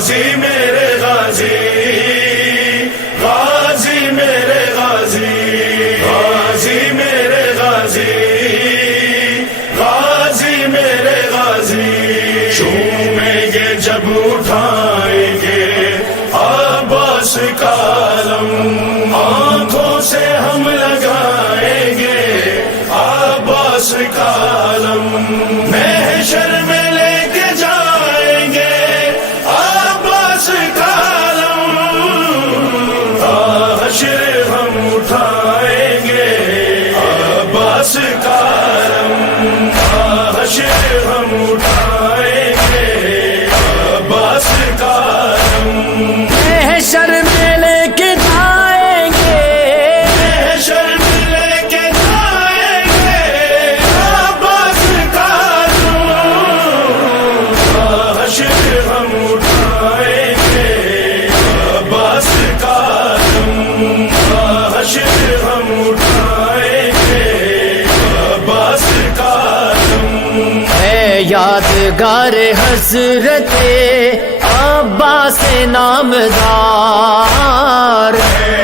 غازی میرے غازی، غازی میرے غازی، غازی میرے غازی، غازی میرے غازی، چومیں گے جب اٹھائیں گے عباس کا علم، آنکھوں سے ہم لگائیں گے عباس کا علم، محشر میں لے کے جائیں گے عباس کا علم، حشر ہم اٹھائیں گے عباس کا علم، حشر ہم اٹھائیں گے عباس کا علم، محشر میں لے کے جائیں گے، محشر میں لے کے جائیں گے عباس کا علم، حشر ہم اٹھائیں گے عباس کا علم، حشر ہم اٹھائیں گے عباس کا علم، ہے یادگار حضرت عباس نامدار، ہے